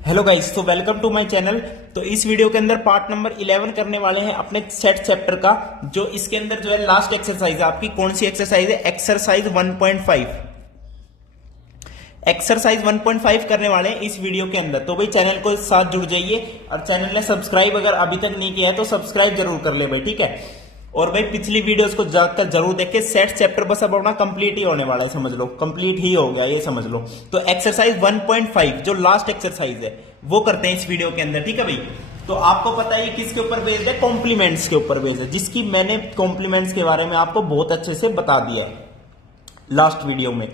Hello guys, तो welcome to my channel. तो इस वीडियो के अंदर पार्ट नंबर 11 करने वाले हैं अपने सेट चैप्टर का। जो इसके अंदर जो है लास्ट एक्सरसाइज है आपकी, कौन सी एक्सरसाइज है? एक्सरसाइज 1.5। एक्सरसाइज 1.5 करने वाले हैं इस वीडियो के अंदर। तो भाई चैनल को साथ जुड़ जाइए, और चैनल ने सब्सक्राइब अगर अभी तक नहीं किया है तो सब्सक्राइब जरूर कर ले भाई, ठीक है। और भाई पिछली वीडियोस को जाकर जरूर देखे। सेट चैप्टर बस अब अपना कंप्लीट ही होने वाला है, समझ लो कंप्लीट ही हो गया ये समझ लो। तो एक्सरसाइज 1.5 जो लास्ट एक्सरसाइज है वो करते हैं इस वीडियो के अंदर, ठीक है भाई। तो आपको पता है किसके ऊपर बेस्ड है? कॉम्प्लीमेंट्स के ऊपर बेस्ड है, जिसकी मैंने कॉम्प्लीमेंट्स के बारे में आपको बहुत अच्छे से बता दिया है लास्ट वीडियो में।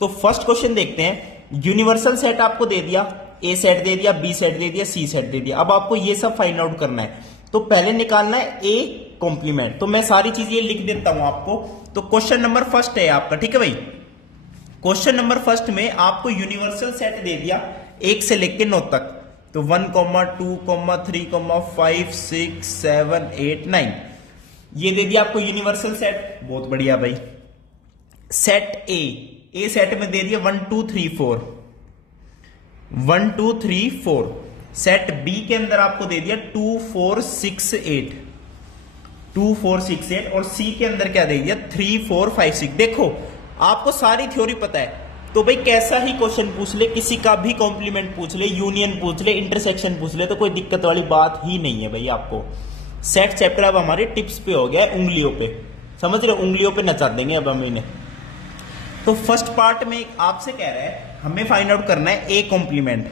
तो फर्स्ट क्वेश्चन देखते हैं। यूनिवर्सल सेट आपको दे दिया, ए सेट दे दिया, बी सेट दे दिया, सी सेट दे दिया। अब आपको ये सब फाइंड आउट करना है। तो पहले निकालना है ए कॉम्प्लीमेंट। तो मैं सारी चीजें लिख देता हूं आपको। तो क्वेश्चन नंबर फर्स्ट है आपका, ठीक है भाई। क्वेश्चन नंबर फर्स्ट में आपको यूनिवर्सल सेट दे दिया 1 से लेकर 9 तक। तो 1, 2, 3, 5, 6, 7, 8, 9 ये दे दिया आपको यूनिवर्सल सेट। बहुत बढ़िया भाई। सेट ए सेट में दे दिया 1, 2, 3, 4, 1, 2, 3, 4। सेट बी के अंदर आपको दे दिया 2, 4, 6, 8, 2, 4, 6, 8। और सी के अंदर क्या दे दिया? 3, 4, 5, 6। देखो आपको सारी थ्योरी पता है, तो भाई कैसा ही क्वेश्चन पूछ ले, किसी का भी कॉम्प्लीमेंट पूछ ले, यूनियन पूछ ले, इंटरसेक्शन पूछ ले, तो कोई दिक्कत वाली बात ही नहीं है भाई। आपको सेट चैप्टर अब हमारे टिप्स पे हो गया है, उंगलियों पे, समझ रहे हो? उंगलियों पे नचा देंगे अब हम इन्हें। तो फर्स्ट पार्ट में आपसे कह रहा है हमें फाइंड आउट करना है A complement.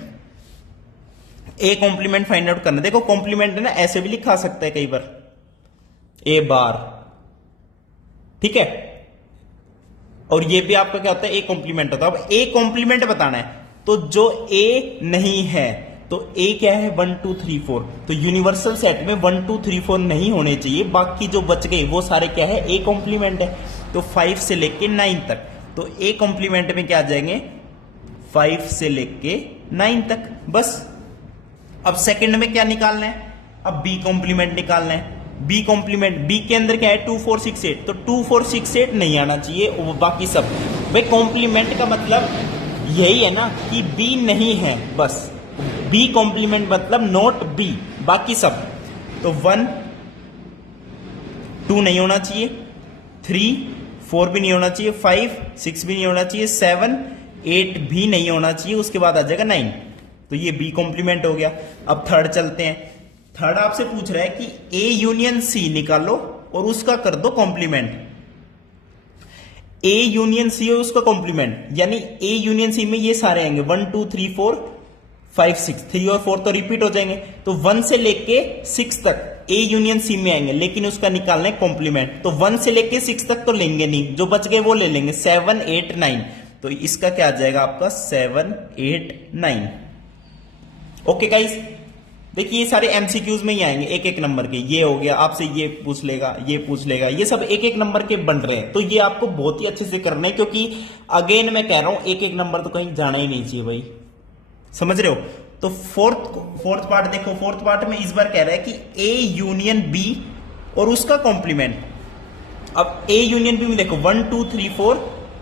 A complement find out करना। देखो कॉम्प्लीमेंट है ना, ऐसे भी लिखा सकता है कई बार, ए बार, ठीक है। और ये भी आपका क्या होता है? ए कॉम्प्लीमेंट होता है। अब ए कॉम्प्लीमेंट बताना है, तो जो ए नहीं है, तो ए क्या है? 1, 2, 3, 4। तो यूनिवर्सल सेट में 1, 2, 3, 4 नहीं होने चाहिए, बाकी जो बच गए वो सारे क्या है? ए कॉम्प्लीमेंट है। तो 5 से लेके 9 तक, तो ए कॉम्प्लीमेंट में क्या आ जाएंगे? 5 से लेके 9 तक, बस। अब सेकंड में क्या निकालना है? अब बी कॉम्प्लीमेंट निकालना है। बी कॉम्प्लीमेंट, बी के अंदर क्या है? 2, 4, 6, 8। तो 2, 4, 6, 8 नहीं आना चाहिए, वो बाकी सब। भाई कॉम्प्लीमेंट का मतलब यही है ना कि बी नहीं है, बस। बी कॉम्प्लीमेंट मतलब नॉट बी, बाकी सब। तो 1, 2 नहीं होना चाहिए, 3, 4 भी नहीं होना चाहिए, 5, 6 भी नहीं होना चाहिए, 7, 8 भी नहीं होना चाहिए। उसके बाद आ जाएगा 9। तो ये बी कॉम्प्लीमेंट हो गया। अब थर्ड चलते हैं। थर्ड आपसे पूछ रहा है कि ए यूनियन सी निकालो और उसका कर दो कॉम्प्लीमेंट। ए यूनियन सी और उसका कॉम्प्लीमेंट, यानी ए यूनियन सी में ये सारे आएंगे 1, 2, 3, 4, 5, 6। 3 और 4 तो रिपीट हो जाएंगे, तो 1 से लेके 6 तक ए यूनियन सी में आएंगे, लेकिन उसका निकालना है कॉम्प्लीमेंट। तो 1 से लेके 6 तक तो लेंगे नहीं, जो बच गए वो ले लेंगे, 7, 8, 9। तो इसका क्या आ जाएगा आपका? 7, 8, 9। ओके गाइस, देखिए ये सारे एमसीक्यूज में ही आएंगे, एक एक नंबर के। ये हो गया, आपसे ये पूछ लेगा, ये पूछ लेगा, ये सब एक एक नंबर के बन रहे हैं। तो ये आपको बहुत ही अच्छे से करना है, क्योंकि अगेन मैं कह रहा हूं एक एक नंबर तो कहीं जाना ही नहीं चाहिए भाई, समझ रहे हो? तो फोर्थ पार्ट देखो। फोर्थ पार्ट में इस बार कह रहा है कि ए यूनियन बी और उसका कॉम्प्लीमेंट। अब ए यूनियन बी में देखो 1, 2, 3, 4,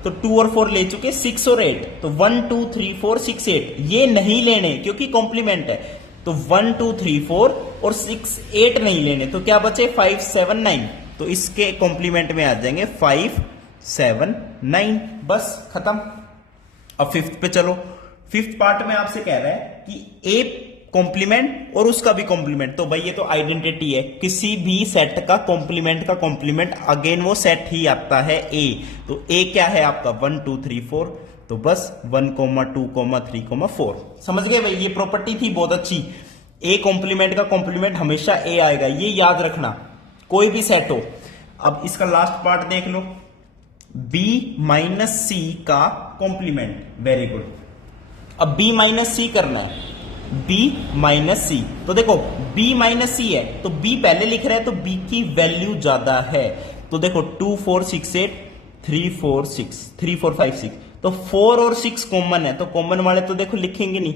तो 2 और 4 ले चुके, 6 और 8। तो 1, 2, 3, 4, 6, 8 ये नहीं लेने, क्योंकि कॉम्प्लीमेंट है। तो 1, 2, 3, 4 और 6, 8 नहीं लेने, तो क्या बचे? 5, 7, 9। तो इसके कॉम्प्लीमेंट में आ जाएंगे 5, 7, 9, बस खत्म। अब फिफ्थ पे चलो। फिफ्थ पार्ट में आपसे कह रहा है कि ए कॉम्प्लीमेंट और उसका भी कॉम्प्लीमेंट। तो भाई ये तो आइडेंटिटी है, किसी भी सेट का कॉम्प्लीमेंट का कॉम्प्लीमेंट अगेन वो सेट ही आता है, ए। तो ए क्या है आपका? 1, 2, 3, 4। तो बस 1, 2, 3, 4। समझ गए भाई? ये प्रॉपर्टी थी बहुत अच्छी। ए कॉम्प्लीमेंट का कॉम्प्लीमेंट हमेशा ए आएगा, ये याद रखना, कोई भी सेट हो। अब इसका लास्ट पार्ट देख लो, बी माइनस सी का कॉम्प्लीमेंट। Very good. अब बी माइनस सी करना है, बी माइनस सी। तो देखो बी माइनस सी है, तो बी पहले लिख रहा है, तो बी की वैल्यू ज्यादा है। तो देखो 2, 4, 6, 8, 3, 4, 6, 3, 4, 5, 6। तो 4 और 6 कॉमन है, तो कॉमन वाले तो देखो लिखेंगे नहीं,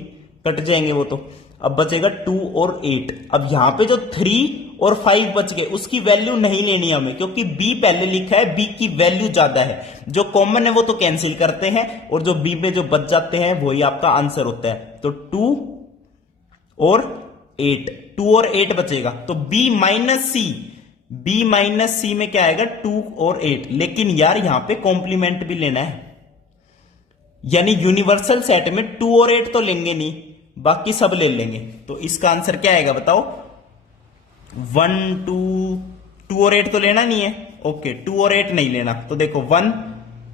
कट जाएंगे वो। तो अब बचेगा 2 और 8। अब यहां पे जो 3 और 5 बच गए, उसकी वैल्यू नहीं लेनी हमें, क्योंकि बी पहले लिखा है, बी की वैल्यू ज्यादा है। जो कॉमन है वो तो कैंसिल करते हैं, और जो बी में जो बच जाते हैं वही आपका आंसर होता है। तो 2 और 8, 2 और 8 बचेगा, तो बी माइनस सी में क्या आएगा 2 और 8। लेकिन यार यहां पे कॉम्प्लीमेंट भी लेना है, यानी यूनिवर्सल सेट में 2 और 8 तो लेंगे नहीं, बाकी सब ले लेंगे। तो इसका आंसर क्या आएगा बताओ? 1 2 और 8 तो लेना नहीं है, ओके 2 और 8 नहीं लेना, तो देखो 1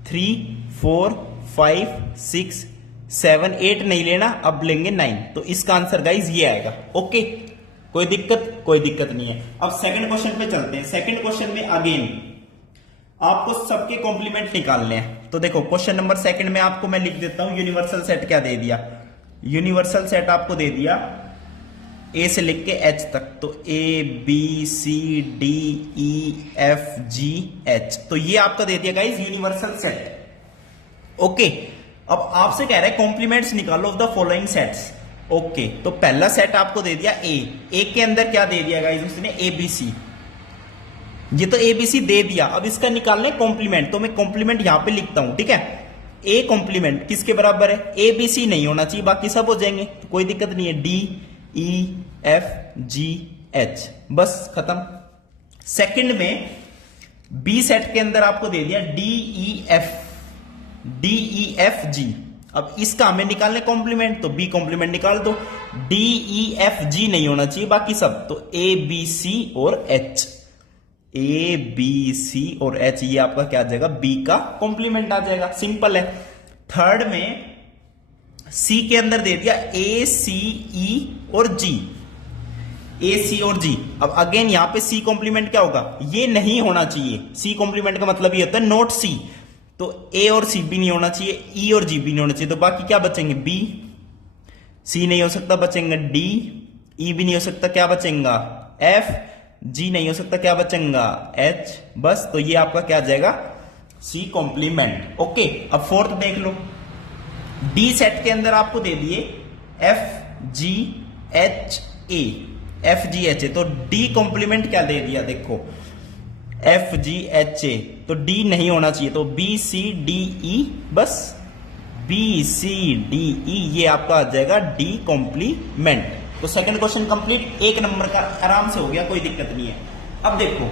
3 4 5 6 7 8 नहीं लेना, अब लेंगे 9। तो इसका आंसर गाइज ये आएगा। ओके, कोई दिक्कत नहीं है। अब सेकंड क्वेश्चन पे चलते हैं। सेकंड क्वेश्चन में अगेन आपको सबके कॉम्प्लीमेंट निकालने हैं। तो देखो क्वेश्चन नंबर सेकंड में आपको मैं लिख देता हूं, यूनिवर्सल सेट क्या दे दिया। यूनिवर्सल सेट आपको दे दिया ए से लिख के एच तक, तो A B C D E F G H, तो ये आपका दे दिया गाइज यूनिवर्सल सेट। ओके, अब आपसे कह रहा है कॉम्प्लीमेंट्स निकालो of the following sets. Okay, तो पहला सेट आपको दे दिया ए के अंदर क्या दे दिया गाइज उसने? A B C. ये तो ए बी सी दे दिया, अब इसका निकालना है कॉम्प्लीमेंट, तो मैं कॉम्प्लीमेंट यहां पे लिखता हूं, ठीक है। ए कॉम्प्लीमेंट किसके बराबर है? ए बी सी नहीं होना चाहिए, बाकी सब हो जाएंगे, तो कोई दिक्कत नहीं है। D E F G H, बस खत्म। सेकंड में बी सेट के अंदर आपको दे दिया डी ई एफ जी। अब इसका हमें निकालने कॉम्प्लीमेंट, तो बी कॉम्प्लीमेंट निकाल दो। डी ई एफ जी नहीं होना चाहिए, बाकी सब, तो ए बी सी और एच, ए बी सी और एच, ये आपका क्या आ जाएगा? बी का कॉम्प्लीमेंट आ जाएगा, सिंपल है। थर्ड में सी के अंदर दे दिया ए सी ई और जी, ए सी और जी। अब अगेन यहां पे सी कॉम्प्लीमेंट क्या होगा? ये नहीं होना चाहिए। सी कॉम्प्लीमेंट का मतलब ये होता है नॉट सी, तो ए और सी भी नहीं होना चाहिए, ई और जी भी नहीं होना चाहिए, तो बाकी क्या बचेंगे? बी, सी नहीं हो सकता, बचेंगे डी, ई भी नहीं हो सकता, क्या बचेगा? एफ, जी नहीं हो सकता, क्या बचेगा? एच, बस। तो ये आपका क्या आ जाएगा? C complement. ओके, अब फोर्थ देख लो। डी सेट के अंदर आपको दे दिए F G H A, F G H A, तो डी कॉम्प्लीमेंट क्या दे दिया? देखो एफ जी एच ए, तो डी नहीं होना चाहिए, तो बी सी डी ई, बस बी सी डी ई, ये आपका आ जाएगा डी कॉम्प्लीमेंट। तो सेकंड क्वेश्चन कंप्लीट, 1 नंबर का आराम से हो गया, कोई दिक्कत नहीं है। अब देखो,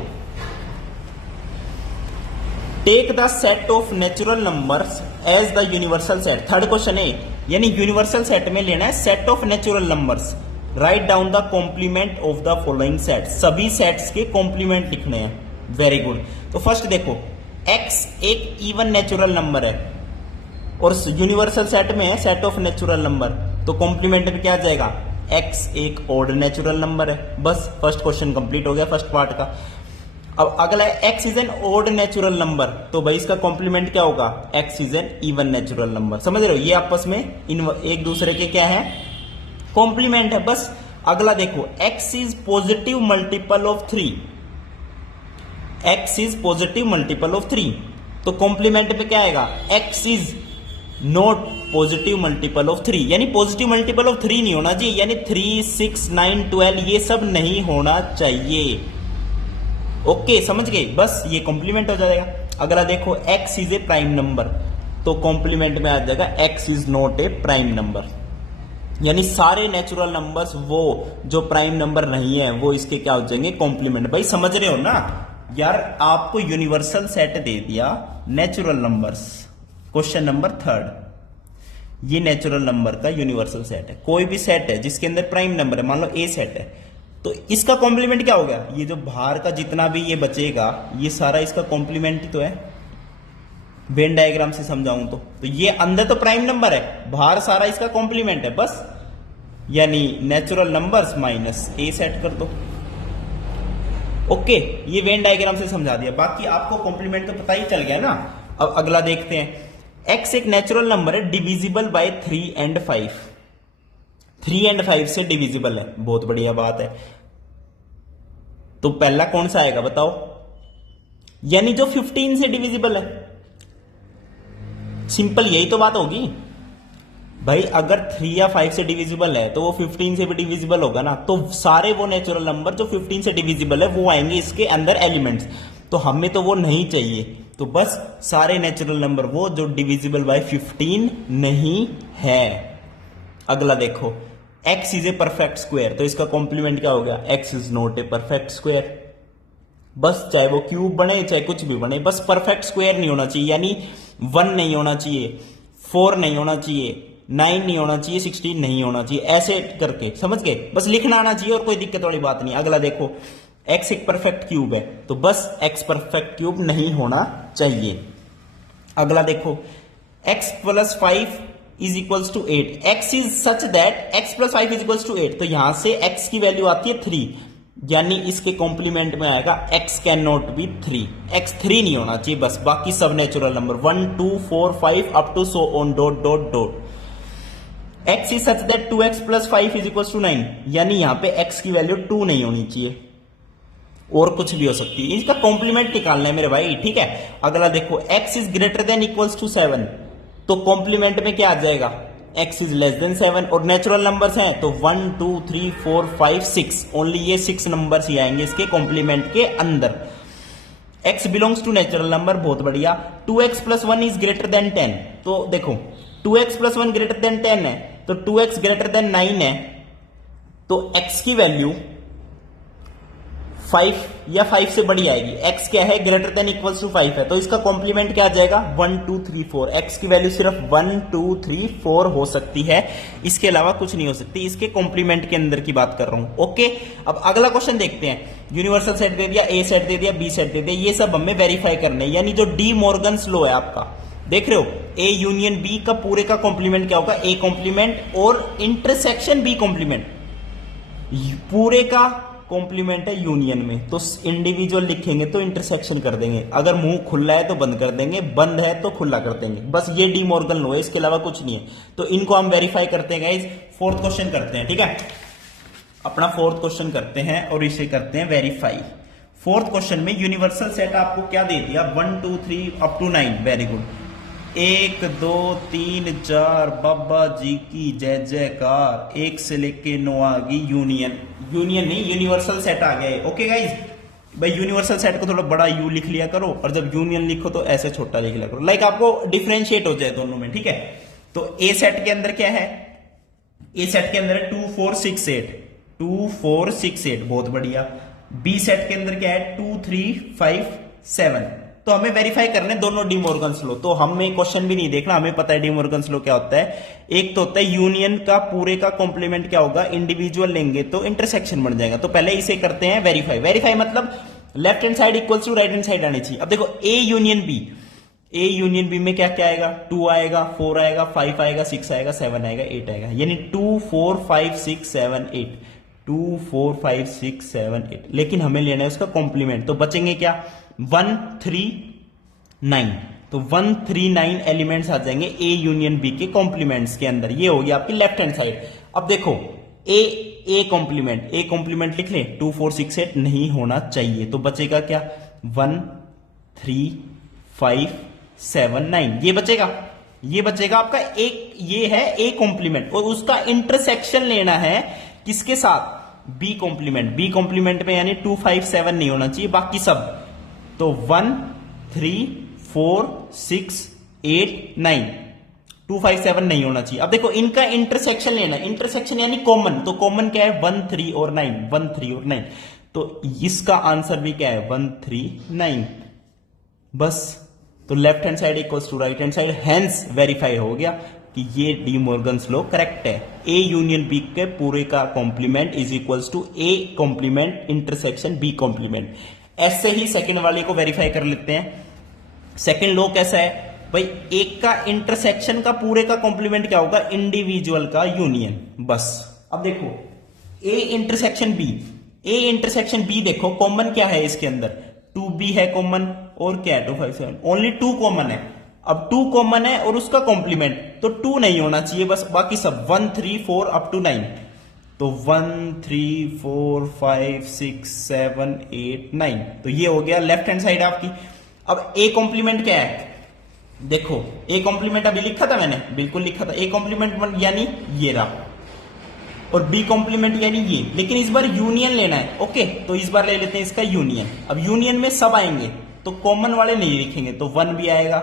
take the set of natural numbers as the universal set. Third question है, यानी यूनिवर्सल सेट में लेना है set of natural numbers. Right down the complement of the following set, सभी सेट्स के कॉम्प्लीमेंट लिखने हैं। Very good. तो फर्स्ट देखो, एक्स एक इवन नेचुरल नंबर है और यूनिवर्सल सेट में है सेट ऑफ नेचुरल नंबर, तो कॉम्प्लीमेंट में क्या आ जाएगा? एक्स एक ऑड नेचुरल नंबर है। बस फर्स्ट क्वेश्चन कंप्लीट हो गया फर्स्ट पार्ट का। अब अगला है x is an odd natural number, तो भाई इसका कॉम्प्लीमेंट क्या होगा? X is an even natural number. समझ रहे हो, ये आपस में एक दूसरे के क्या है? कॉम्प्लीमेंट है। बस अगला देखो, x is positive multiple of 3, x is positive multiple of 3, तो कॉम्प्लीमेंट पे क्या आएगा? X is not positive multiple of 3, यानी पॉजिटिव मल्टीपल ऑफ 3 नहीं होना चाहिए, यानी 3 6 9 12 ये सब नहीं होना चाहिए। ओके, समझ गए? बस ये कॉम्प्लीमेंट हो जाएगा। अगला देखो, x is a prime number, तो कॉम्प्लीमेंट में आ जाएगा x is not a prime number, यानी सारे नेचुरल नंबर्स वो जो प्राइम नंबर नहीं है वो इसके क्या हो जाएंगे? कॉम्प्लीमेंट। भाई समझ रहे हो ना यार, आपको यूनिवर्सल सेट दे दिया natural numbers. Question number third, ये नेचुरल नंबर का यूनिवर्सल सेट है। कोई भी सेट है जिसके अंदर प्राइम नंबर है, मान लो ए सेट है, तो इसका कॉम्प्लीमेंट क्या हो गया? ये जो बाहर का जितना भी ये बचेगा, ये सारा इसका कॉम्प्लीमेंट ही तो है। वेन डायग्राम से समझाऊं तो ये अंदर तो प्राइम नंबर है, बाहर सारा इसका कॉम्प्लीमेंट है। बस यानी नेचुरल नंबर्स माइनस ए सेट कर दो। ओके, ये वेन डायग्राम से समझा दिया, बाकी आपको कॉम्प्लीमेंट तो पता ही चल गया ना। अब अगला देखते हैं, एक्स एक नेचुरल नंबर है डिविजिबल बाय 3 and 5, 3 and 5 से डिविजिबल है, बहुत बढ़िया बात है। तो पहला कौन सा आएगा बताओ? यानी जो 15 से डिविजिबल है। सिंपल यही तो बात होगी भाई, अगर 3 या 5 से डिविजिबल है तो वो 15 से भी डिविजिबल होगा ना, तो सारे वो नेचुरल नंबर जो 15 से डिविजिबल है वो आएंगे इसके अंदर एलिमेंट्स, तो हमें तो वो नहीं चाहिए। तो बस सारे नेचुरल नंबर वो जो डिविजिबल बाय 15 नहीं है। अगला देखो, x is a perfect square, तो इसका कॉम्प्लीमेंट क्या हो गया, x is not a perfect square. बस चाहे वो क्यूब बने चाहे कुछ भी बने, बस परफेक्ट स्क्वायर नहीं होना चाहिए, यानी 1 नहीं होना चाहिए, 4 नहीं होना चाहिए, 9 नहीं होना चाहिए, 16 नहीं होना चाहिए, ऐसे करके समझ गए, बस लिखना आना चाहिए और कोई दिक्कत वाली बात नहीं। अगला देखो, x एक परफेक्ट क्यूब है तो बस x परफेक्ट क्यूब नहीं होना चाहिए। अगला देखो, x plus 5 is equals to 8, x is such that x plus 5 is equals to 8, तो यहां से x की वैल्यू आती है 3, यानी इसके कॉम्प्लीमेंट में आएगा x can not be 3, x 3 नहीं होना चाहिए, बस बाकी सब natural number 1 2 4 5 up to so on dot dot dot. x is such that 2x plus 5 is equals to 9, यानी यहां पे x की वैल्यू 2 नहीं होनी चाहिए, और कुछ भी हो सकती है, इसका कॉम्प्लीमेंट निकालना है मेरे भाई, ठीक है। अगला देखो, x is greater than equals to 7, तो कॉम्प्लीमेंट में क्या आ जाएगा, x इज लेस देन 7, और नेचुरल नंबर्स हैं तो 1 2 3 4 5 6, ओनली ये 6 नंबर्स ही आएंगे इसके कॉम्प्लीमेंट के अंदर। x belongs to natural number, बहुत बढ़िया। 2x plus 1 is greater then 10, तो देखो 2x प्लस 1 ग्रेटर देन 10 है, तो 2x ग्रेटर देन 9 है, तो x की वैल्यू 5 या 5 से बड़ी आएगी। x क्या है, ग्रेटर देन इक्वल्स टू 5 है, तो इसका कॉम्प्लीमेंट क्या आ जाएगा, 1 2 3 4, x की वैल्यू सिर्फ 1 2 3 4 हो सकती है, इसके अलावा कुछ नहीं हो सकती, इसके कॉम्प्लीमेंट के अंदर की बात कर रहा हूं। ओके, अब अगला क्वेश्चन देखते हैं। यूनिवर्सल सेट दे दिया, ए सेट दे दिया, बी सेट दे दिया, ये सब हमें वेरीफाई करने, यानी जो डी मॉर्गन्स लॉ है आपका, देख रहे हो, ए यूनियन बी का पूरे का कॉम्प्लीमेंट क्या होगा, ए कॉम्प्लीमेंट, और इंटरसेक्शन बी कॉम्प्लीमेंट, पूरे का कॉम्प्लीमेंट है यूनियन में, तो इंडिविजुअल लिखेंगे तो इंटरसेक्शन कर देंगे, अगर मुंह खुला है तो बंद कर देंगे, बंद है तो खुला कर देंगे, बस ये डी मॉर्गन लॉ है, इसके अलावा कुछ नहीं है। तो इनको हम वेरीफाई करते हैं गाइस। फोर्थ क्वेश्चन करते हैं, ठीक है, अपना फोर्थ क्वेश्चन करते हैं और इसे करते हैं वेरीफाई। फोर्थ क्वेश्चन में यूनिवर्सल सेट आपको क्या दे दिया, 1 2 3 अप टू 9, वेरी गुड। 1 2 3 4 बाबा जी की जय जयकार, 1 से लेके 9 आ गई यूनियन, यूनियन नहीं यूनिवर्सल सेट आ गए। ओके गाइज, भाई यूनिवर्सल सेट को थोड़ा बड़ा यू लिख लिया करो, और जब यूनियन लिखो तो ऐसे छोटा लिख लिया करो, लाइक आपको डिफरेंशिएट हो जाए दोनों में, ठीक है। तो ए सेट के अंदर क्या है, ए सेट के अंदर है 2 4 6 8, 2 4 6 8, बहुत बढ़िया। बी सेट के अंदर क्या है, 2 3 5 7, तो हमें वेरीफाई करने दोनों डी मॉर्गन्स लॉ, तो हमें क्वेश्चन भी नहीं देखना, हमें पता है डी मॉर्गन्स लॉ क्या होता है। एक तो होता है यूनियन का पूरे का कॉम्प्लीमेंट क्या होगा, इंडिविजुअल लेंगे तो इंटरसेक्शन बन जाएगा, तो पहले इसे करते हैं वेरीफाई। वेरीफाई मतलब left hand side equals to right hand side आनी चाहिए। अब देखो A union B, A union B में क्या क्या आएगा, 2 आएगा, 4 आएगा, 5 आएगा, 6 आएगा, 7 आएगा, 8 आएगा, यानी 2 4 5 6 7 8, 2 4 5 6 7 8, लेकिन हमें लेना है उसका कॉम्प्लीमेंट, तो बचेंगे क्या, 1 3 9, तो 1 3 9 एलिमेंट्स आ जाएंगे ए यूनियन बी के कॉम्प्लीमेंट्स के अंदर, ये होगी आपकी लेफ्ट हैंड साइड। अब देखो ए कॉम्प्लीमेंट लिख लें, 2 4 6 8 नहीं होना चाहिए, तो बचेगा क्या, 1 3 5 7 9, ये बचेगा आपका एक, ये है ए कॉम्प्लीमेंट, और उसका इंटरसेक्शन लेना है किसके साथ, बी कॉम्प्लीमेंट में, यानी 2 5 7 नहीं होना चाहिए, बाकी सब, तो 1 3 4 6 8 9, 2 5 7 नहीं होना चाहिए। अब देखो इनका इंटरसेक्शन लेना, इंटरसेक्शन यानी कॉमन, तो कॉमन क्या है, 1 3 और 9, 1 3 और 9, तो इसका आंसर भी क्या है, 1 3 9, बस। तो left hand side equals to right hand side, hence verify हो गया कि ये डी मॉर्गन्स लॉ करेक्ट है। ए यूनियन बी के पूरे का complement is equals to A complement intersection B complement. ऐसे ही सेकंड वाले को वेरीफाई कर लेते हैं। सेकंड लॉ कैसा है भाई, एक का इंटरसेक्शन का पूरे का कॉम्प्लीमेंट क्या होगा, इंडिविजुअल का यूनियन, बस। अब देखो ए इंटरसेक्शन बी, देखो कॉमन क्या है इसके अंदर, 2b है कॉमन, और क्या है 2 5 7, ओनली 2 कॉमन है। अब 2 कॉमन है और उसका कॉम्प्लीमेंट, तो 2 नहीं होना चाहिए, बस बाकी सब 1 3 4 अप टू 9, तो 1 3 4 5 6 7 8 9, तो ये हो गया लेफ्ट हैंड साइड आपकी। अब ए कॉम्प्लीमेंट क्या है, देखो ए कॉम्प्लीमेंट अभी लिखा था मैंने, बिल्कुल लिखा था, ए कॉम्प्लीमेंट यानी ये रहा, और बी कॉम्प्लीमेंट यानी ये, लेकिन इस बार यूनियन लेना है। ओके, तो इस बार ले लेते हैं इसका यूनियन। अब यूनियन में सब आएंगे तो कॉमन वाले नहीं लिखेंगे, तो 1 भी आएगा,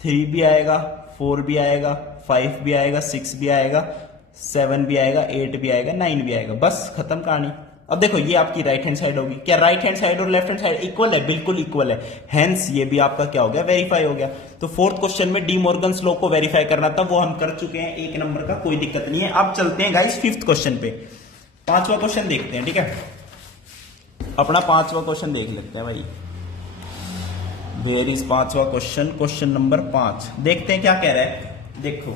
3 भी आएगा, 4 भी आएगा, 5 भी आएगा, 6 भी आएगा, 7 भी आएगा, 8 भी आएगा, 9 भी आएगा, बस खत्म कहानी। अब देखो ये आपकी राइट हैंड साइड होगी। क्या राइट हैंड साइड और लेफ्ट हैंड साइड इक्वल है? बिल्कुल इक्वल है। हेंस ये भी आपका क्या हो गया? वेरीफाई हो गया। तो फोर्थ क्वेश्चन में डी मॉर्गन्स लॉ को वेरीफाई करना था, वो हम कर चुके हैं, 1 नंबर का, कोई दिक्कत नहीं है। अब चलते हैं गाइस फिफ्थ क्वेश्चन पे। 5वां क्वेश्चन देखते हैं, ठीक है। अपना 5वां क्वेश्चन देख लेते हैं भाई। वेयर इज 5वां क्वेश्चन? क्वेश्चन नंबर 5 देखते हैं क्या कह रहा है। देखो,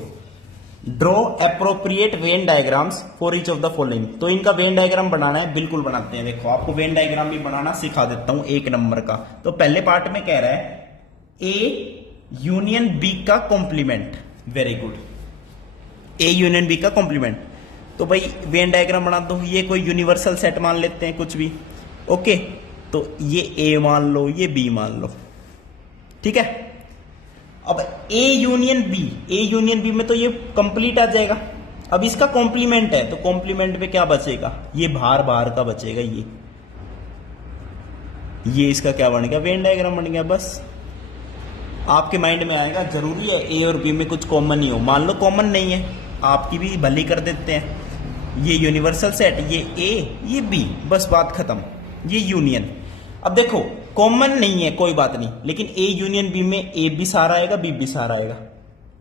draw appropriate Venn diagrams for each of the following. तो इनका वेन डायग्राम बनाना है, बिल्कुल बनाते हैं। देखो आपको वेन डायग्राम भी बनाना सिखा देता हूं 1 नंबर का। तो पहले पार्ट में कह रहा है ए यूनियन बी का complement. Very good, A union B का कॉम्प्लीमेंट। तो भाई वेन डायग्राम बना दो। ये कोई यूनिवर्सल सेट मान लेते हैं, कुछ भी। ओके, तो ये ए मान लो, ये बी मान लो, ठीक है। अब ए यूनियन बी में तो ये कंप्लीट आ जाएगा। अब इसका कॉम्प्लीमेंट है, तो कॉम्प्लीमेंट में क्या बचेगा? ये बाहर बाहर का बचेगा। ये इसका क्या बन गया? वेन डायग्राम बन गया। बस आपके माइंड में आएगा, जरूरी है ए और बी में कुछ कॉमन ही हो। मान लो कॉमन नहीं है, आपकी भी भली कर देते हैं। ये यूनिवर्सल सेट, ये ए, ये बी, बस बात खत्म। ये यूनियन। अब देखो कॉमन नहीं है, कोई बात नहीं, लेकिन ए यूनियन बी में ए भी सारा आएगा, बी भी सारा आएगा।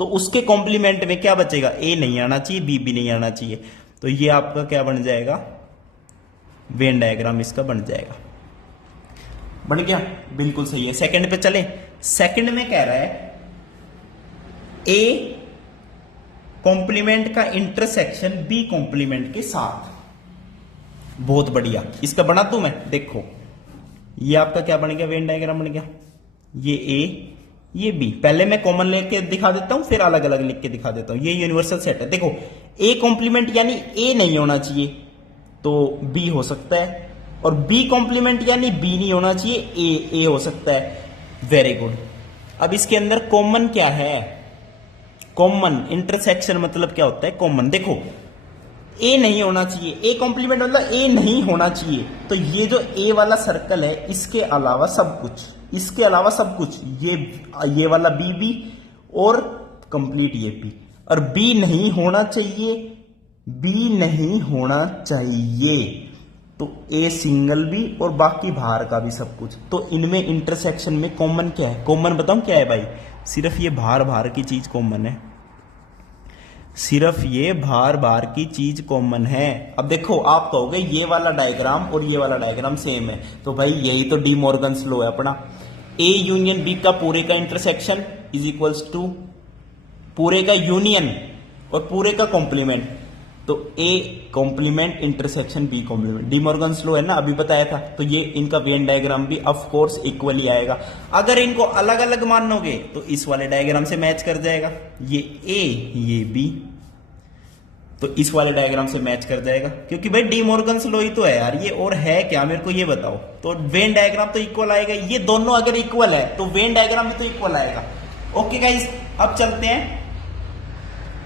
तो उसके कॉम्प्लीमेंट में क्या बचेगा? ए नहीं आना चाहिए, बी भी नहीं आना चाहिए। तो ये आपका क्या बन जाएगा? वेन डायग्राम इसका बन जाएगा। बन गया, बिल्कुल सही है। सेकंड पे चले। सेकंड में कह रहा है ए कॉम्प्लीमेंट का इंटरसेक्शन बी कॉम्प्लीमेंट के साथ। बहुत बढ़िया, इसका बना दूं मैं। देखो ये आपका क्या बन गया? वेन डायग्राम बन गया। ये ए, ये बी। पहले मैं कॉमन लेके दिखा देता हूं, फिर अलग अलग लिख के दिखा देता हूं। ये यूनिवर्सल सेट है। देखो ए कॉम्प्लीमेंट यानी ए नहीं होना चाहिए, तो बी हो सकता है। और बी कॉम्प्लीमेंट यानी बी नहीं होना चाहिए, ए हो सकता है। Very good. अब इसके अंदर कॉमन क्या है? कॉमन इंटरसेक्शन मतलब क्या होता है? कॉमन। देखो ए नहीं होना चाहिए, ए कॉम्प्लीमेंट मतलब ए नहीं होना चाहिए। तो ये जो ए वाला सर्कल है, इसके अलावा सब कुछ, इसके अलावा सब कुछ, ये वाला बी भी और कंप्लीट ये बी। और बी नहीं होना चाहिए, बी नहीं होना चाहिए। तो ए सिंगल बी और बाकी बाहर का भी सब कुछ। तो इनमें इंटरसेक्शन में कॉमन क्या है? कॉमन बताऊं क्या है भाई? सिर्फ ये बाहर बाहर की चीज कॉमन है, सिर्फ ये बाहर बाहर की चीज कॉमन है। अब देखो आप कहोगे ये वाला डायग्राम और ये वाला डायग्राम सेम है, तो भाई यही तो डी मॉर्गन्स लॉ है अपना। ए यूनियन बी का पूरे का इंटरसेक्शन इज इक्वल्स टू पूरे का यूनियन और पूरे का कॉम्प्लीमेंट। तो A complement intersection B complement, De Morgan's law है ना, अभी बताया था। तो ये इनका वेन डायग्राम भी ऑफ कोर्स इक्वली आएगा। अगर इनको अलग अलग मानोगे तो इस वाले डायग्राम से मैच कर जाएगा। ये ए, ये बी, तो इस वाले डायग्राम से मैच कर जाएगा, क्योंकि भाई डी मॉर्गन्स लॉ ही तो है यार। ये और है क्या, मेरे को ये बताओ। तो वेन डायग्राम तो इक्वल आएगा। ये दोनों अगर इक्वल है तो वेन डायग्राम भी तो इक्वल आएगा। ओके गाइस, अब चलते हैं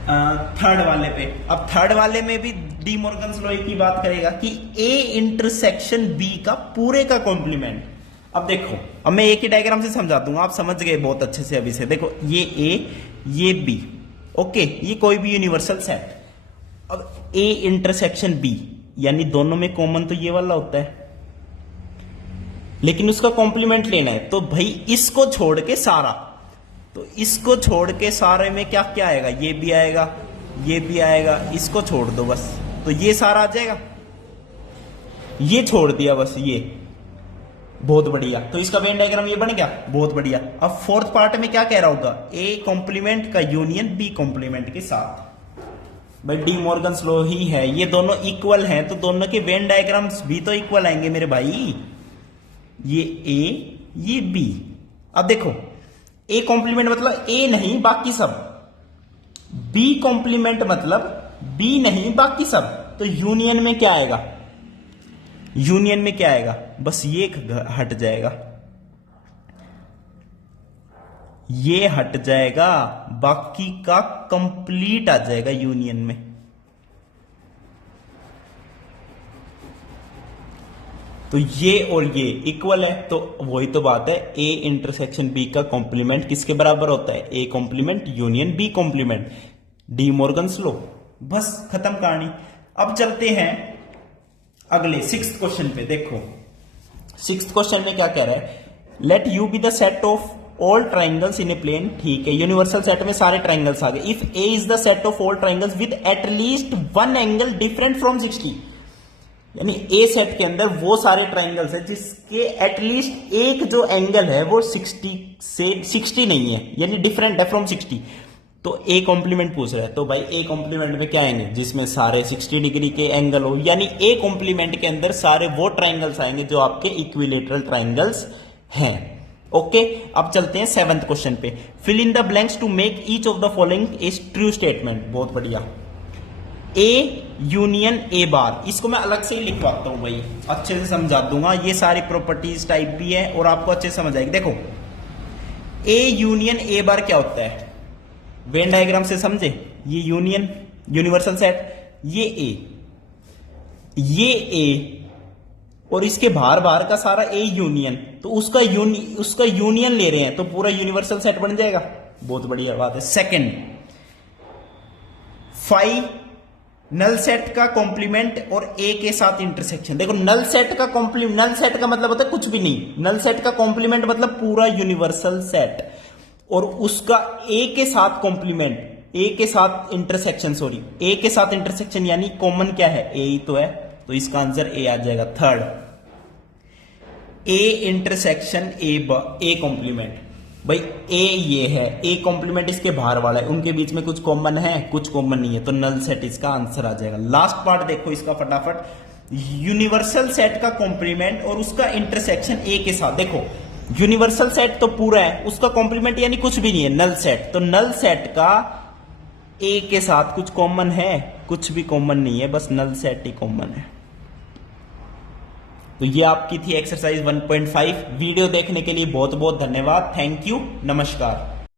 थर्ड वाले पे। अब थर्ड वाले में भी डी मॉर्गन्स लॉ की बात करेगा कि ए इंटरसेक्शन बी का पूरे का कॉम्प्लीमेंट। अब देखो, अब मैं एक ही डायग्राम से समझा दूंगा, आप समझ गए बहुत अच्छे से अभी से। देखो ये ए, ये बी, ओके, ये कोई भी यूनिवर्सल सेट। अब ए इंटरसेक्शन बी यानी दोनों में कॉमन तो ये वाला होता है, लेकिन उसका कॉम्प्लीमेंट लेना है। तो भाई इसको छोड़ के सारा, तो इसको छोड़ के सारे में क्या क्या आएगा? ये भी आएगा, ये भी आएगा, इसको छोड़ दो बस, तो ये सारा आ जाएगा। ये छोड़ दिया बस, ये बहुत बढ़िया। तो इसका वेन डायग्राम ये बन गया, बहुत बढ़िया। अब फोर्थ पार्ट में क्या कह रहा होगा? ए कॉम्प्लीमेंट का यूनियन बी कॉम्प्लीमेंट के साथ। भाई डी मॉर्गन्स लॉ ही है, ये दोनों इक्वल हैं, तो दोनों के वेन डायग्राम्स भी तो इक्वल आएंगे मेरे भाई। ये ए, ये बी। अब देखो ए कॉम्प्लीमेंट मतलब ए नहीं बाकी सब, बी कॉम्प्लीमेंट मतलब बी नहीं बाकी सब। तो यूनियन में क्या आएगा? यूनियन में क्या आएगा? बस ये हट जाएगा, ये हट जाएगा, बाकी का कंप्लीट आ जाएगा यूनियन में। तो ये और ये इक्वल है, तो वही तो बात है। ए इंटरसेक्शन बी का कॉम्प्लीमेंट किसके बराबर होता है? A complement union B complement. De Morgan's law, बस खत्म कहानी। अब चलते हैं अगले 6th क्वेश्चन पे। देखो 6th क्वेश्चन में क्या कह रहा है, let U be the set of all triangles in a plane. ठीक है, यूनिवर्सल सेट में सारे ट्राइंगल्स आ गए। If A is the set of all triangles with at least one angle different from 60, यानी ए सेट के अंदर वो सारे ट्राइंगल्स है जिसके एटलीस्ट एक जो एंगल है वो 60 से 60 नहीं है, यानी डिफरेंट है फ्रॉम 60। तो ए कॉम्प्लीमेंट पूछ रहा है, तो भाई ए कॉम्प्लीमेंट में क्या आएंगे, जिसमें सारे 60 डिग्री के एंगल हो, यानी ए कॉम्प्लीमेंट के अंदर सारे वो ट्राइंगल्स आएंगे जो आपके इक्विलेटरल ट्राइंगल्स हैं। ओके, अब चलते हैं 7th क्वेश्चन पे। Fill in the blanks to make each of the following is true statement. बहुत बढ़िया। ए यूनियन ए बार, इसको मैं अलग से ही लिखवाता हूं भाई, अच्छे से समझा दूंगा। ये सारी प्रॉपर्टीज टाइप भी है और आपको अच्छे से समझ आएगी। देखो ए यूनियन ए बार क्या होता है, वेन डायग्राम से समझे, ये यूनियन यूनिवर्सल सेट, ये ए और इसके बाहर बाहर का सारा ए यूनियन, तो उसका यूनियन ले रहे हैं तो पूरा यूनिवर्सल सेट बन जाएगा। बहुत बढ़िया बात है। सेकंड, फाइव नल सेट का कॉम्प्लीमेंट और ए के साथ इंटरसेक्शन। देखो नल सेट का मतलब होता है कुछ भी नहीं, नल सेट का कॉम्प्लीमेंट मतलब पूरा यूनिवर्सल सेट, और उसका ए के साथ कॉम्प्लीमेंट, ए के साथ इंटरसेक्शन यानी कॉमन क्या है, ए ही तो है, तो इसका आंसर ए आ जाएगा। Third, A intersection A complement, भाई ए ये है, ए कॉम्प्लीमेंट इसके बाहर वाला है, उनके बीच में कुछ कॉमन है, कुछ कॉमन नहीं है, तो नल सेट इसका आंसर आ जाएगा। लास्ट पार्ट देखो इसका फटाफट, यूनिवर्सल सेट का कॉम्प्लीमेंट और उसका इंटरसेक्शन ए के साथ। देखो यूनिवर्सल सेट तो पूरा है, उसका कॉम्प्लीमेंट यानी कुछ भी नहीं है, नल सेट, तो नल सेट का ए के साथ कुछ कॉमन है, कुछ भी कॉमन नहीं है, बस नल सेट ही कॉमन है। तो ये आपकी थी एक्सरसाइज 1.5। वीडियो देखने के लिए बहुत बहुत धन्यवाद। थैंक यू, नमस्कार।